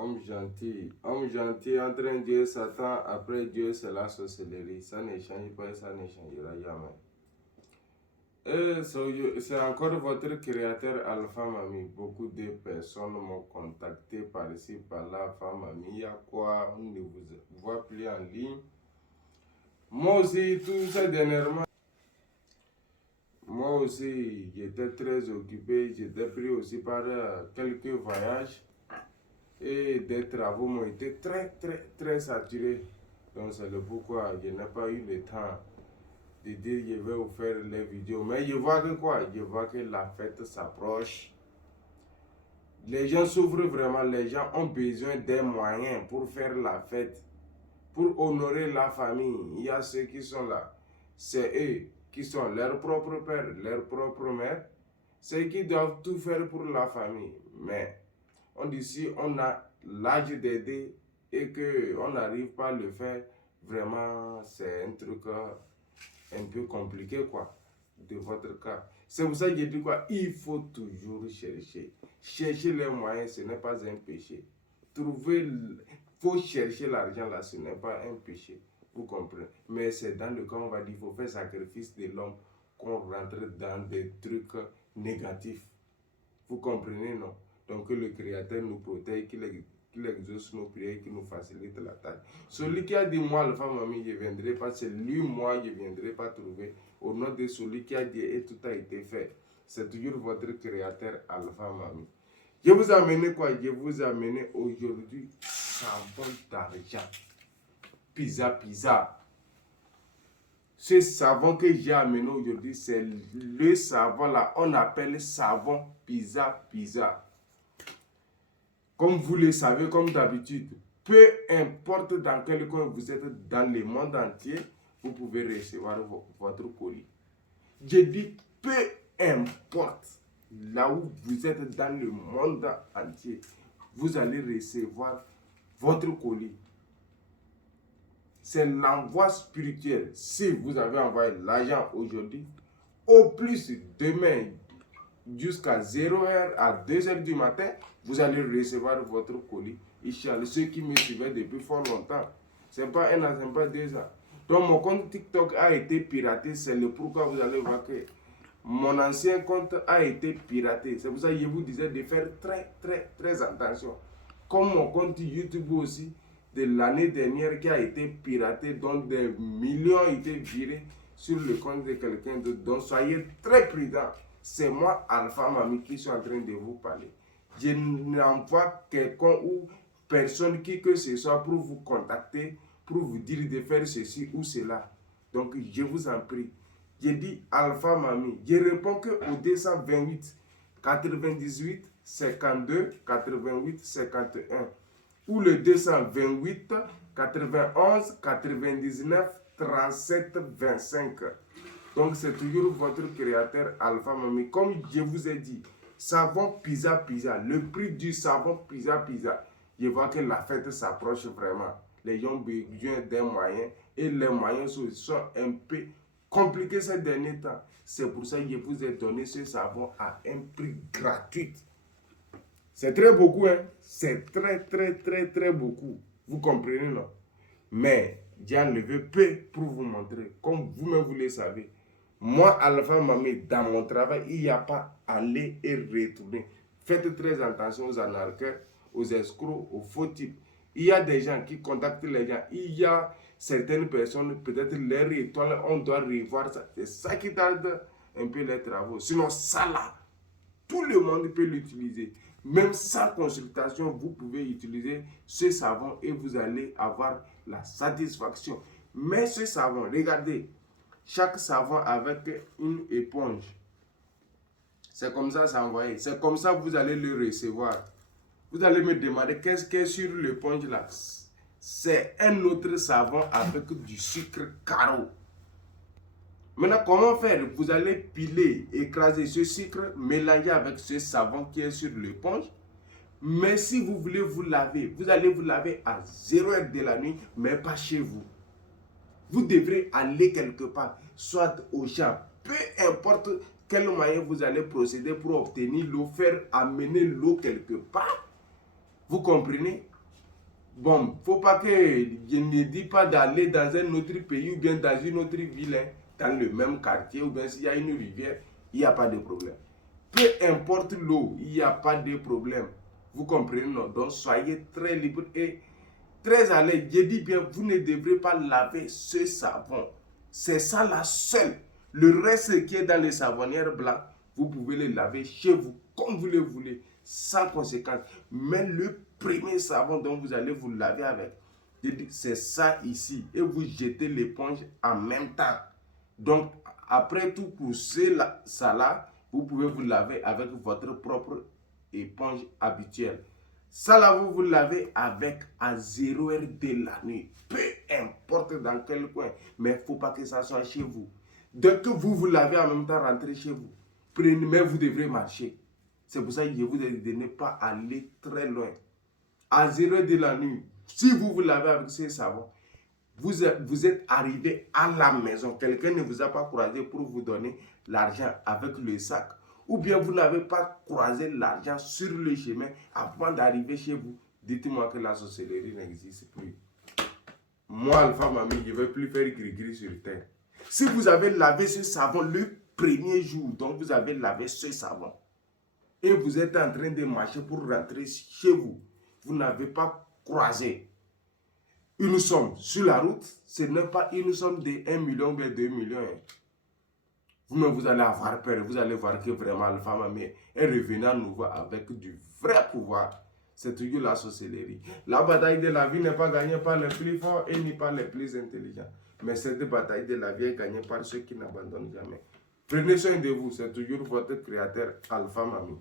Homme gentil, entre Dieu et Satan, après Dieu, c'est la sorcellerie. Ça ne change pas et ça ne changera jamais. Et c'est encore votre créateur Alpha Mami. Beaucoup de personnes m'ont contacté par ici, par là. Alpha Mami, il y a quoi? On ne vous voit plus en ligne. Moi aussi, tout ça dernièrement. Moi aussi, j'étais très occupé. J'étais pris aussi par quelques voyages. Et des travaux m'ont été très saturés. Donc c'est le pourquoi je n'ai pas eu le temps de dire je vais vous faire les vidéos. Mais je vois que quoi? Je vois que la fête s'approche. Les gens souffrent vraiment, les gens ont besoin des moyens pour faire la fête, pour honorer la famille. Il y a ceux qui sont là. C'est eux qui sont leur propre père, leur propre mère. C'est eux qui doivent tout faire pour la famille. Mais on dit si on a l'âge d'aider et qu'on n'arrive pas à le faire, vraiment c'est un truc un peu compliqué quoi, de votre cas. C'est pour ça que je dis quoi, il faut toujours chercher. Chercher les moyens, ce n'est pas un péché. Faut chercher l'argent là, ce n'est pas un péché. Vous comprenez? Mais c'est dans le cas, on va dire, il faut faire sacrifice de l'homme qu'on rentre dans des trucs négatifs. Vous comprenez, non? Donc que le Créateur nous protège, qu'il exauce nos prières, qu'il nous facilite la tâche. Celui qui a dit moi, Alpha Mami, je ne viendrai pas, c'est lui, moi, je ne viendrai pas trouver. Au nom de celui qui a dit et tout a été fait. C'est toujours votre Créateur, Alpha Mami. Je vous ai amené quoi? Je vous ai amené aujourd'hui savon d'argent. Pizza. Ce savon que j'ai amené aujourd'hui, c'est le savon là, on appelle savon pizza. Comme vous le savez, comme d'habitude, peu importe dans quel coin vous êtes dans le monde entier, vous pouvez recevoir votre colis. Je dis peu importe là où vous êtes dans le monde entier, vous allez recevoir votre colis. C'est l'envoi spirituel. Si vous avez envoyé l'argent aujourd'hui, au plus demain, jusqu'à 0h à 2h du matin, vous allez recevoir votre colis. Inch'Allah, ceux qui me suivaient depuis fort longtemps, ce n'est pas un an, ce n'est pas 2 ans. Donc mon compte TikTok a été piraté, c'est le pourquoi vous allez voir que mon ancien compte a été piraté. C'est pour ça que je vous disais de faire très attention. Comme mon compte YouTube aussi, de l'année dernière qui a été piraté, dont des millions ont été virés sur le compte de quelqu'un d'autre. Donc soyez très prudents. C'est moi, Alpha Mami, qui suis en train de vous parler. Je n'envoie quelqu'un ou personne qui que ce soit pour vous contacter, pour vous dire de faire ceci ou cela. Donc je vous en prie. Je dis Alpha Mami. Je réponds que au 228 98 52 88 51 ou le 228 91 99 37 25. Donc c'est toujours votre créateur Alpha Mami. Comme je vous ai dit, savon pizza. Le prix du savon pizza. Je vois que la fête s'approche vraiment. Les gens ont besoin des moyens et les moyens sont un peu compliqués ces derniers temps. C'est pour ça que je vous ai donné ce savon à un prix gratuit. C'est très beaucoup, hein? C'est très beaucoup. Vous comprenez, non? Mais j'ai enlevé peu pour vous montrer. Comme vous-même vous le savez. Moi, Alpha Mami, dans mon travail, il n'y a pas aller et retourner. Faites très attention aux anarcheurs, aux escrocs, aux faux types. Il y a des gens qui contactent les gens. Il y a certaines personnes, peut-être leur étoile, on doit revoir ça. C'est ça qui tarde un peu les travaux. Sinon, ça là, tout le monde peut l'utiliser. Même sans consultation, vous pouvez utiliser ce savon et vous allez avoir la satisfaction. Mais ce savon, regardez, chaque savon avec une éponge. C'est comme ça, c'est envoyé. C'est comme ça que vous allez le recevoir. Vous allez me demander qu'est-ce qu'il y a sur l'éponge là. C'est un autre savon avec du sucre carreau. Maintenant, comment faire? Vous allez piler, écraser ce sucre, mélanger avec ce savon qui est sur l'éponge. Mais si vous voulez vous laver, vous allez vous laver à 0h de la nuit, mais pas chez vous. Vous devrez aller quelque part, soit au champ, peu importe quel moyen vous allez procéder pour obtenir l'eau, faire amener l'eau quelque part. Vous comprenez? Bon, faut pas que je ne dis pas d'aller dans un autre pays ou bien dans une autre ville, hein, dans le même quartier ou bien s'il y a une rivière, il n'y a pas de problème. Peu importe l'eau, il n'y a pas de problème. Vous comprenez, non? Donc soyez très libre et très à l'aise. Je dis bien, vous ne devrez pas laver ce savon. C'est ça la seule. Le reste qui est dans les savonnières blancs, vous pouvez les laver chez vous, comme vous le voulez, sans conséquence. Mais le premier savon dont vous allez vous laver avec, c'est ça ici. Et vous jetez l'éponge en même temps. Donc, après tout pousser ça là, vous pouvez vous laver avec votre propre éponge habituelle. Ça là, vous vous lavez avec à 0 heure de la nuit. Peu importe dans quel coin. Mais il ne faut pas que ça soit chez vous. Dès que vous vous lavez en même temps, rentrez chez vous. Prenez, mais vous devrez marcher. C'est pour ça que je vous ai dit de ne pas aller très loin. À 0 heure de la nuit, si vous vous lavez avec ce savon, vous êtes arrivé à la maison. Quelqu'un ne vous a pas croisé pour vous donner l'argent avec le sac. Ou bien vous n'avez pas croisé l'argent sur le chemin avant d'arriver chez vous. Dites-moi que la sorcellerie n'existe plus. Moi, Alpha Mami, je ne vais plus faire gris-gris sur terre. Si vous avez lavé ce savon le premier jour, donc vous avez lavé ce savon, et vous êtes en train de marcher pour rentrer chez vous, vous n'avez pas croisé une somme sur la route, ce n'est pas une somme de 1 million ou 2 millions. Vous-même, vous allez avoir peur, vous allez voir que vraiment la femme est revenue à nouveau avec du vrai pouvoir. C'est toujours la sorcellerie. La bataille de la vie n'est pas gagnée par les plus forts et ni par les plus intelligents. Mais cette bataille de la vie est gagnée par ceux qui n'abandonnent jamais. Prenez soin de vous, c'est toujours votre créateur Alpha Mami.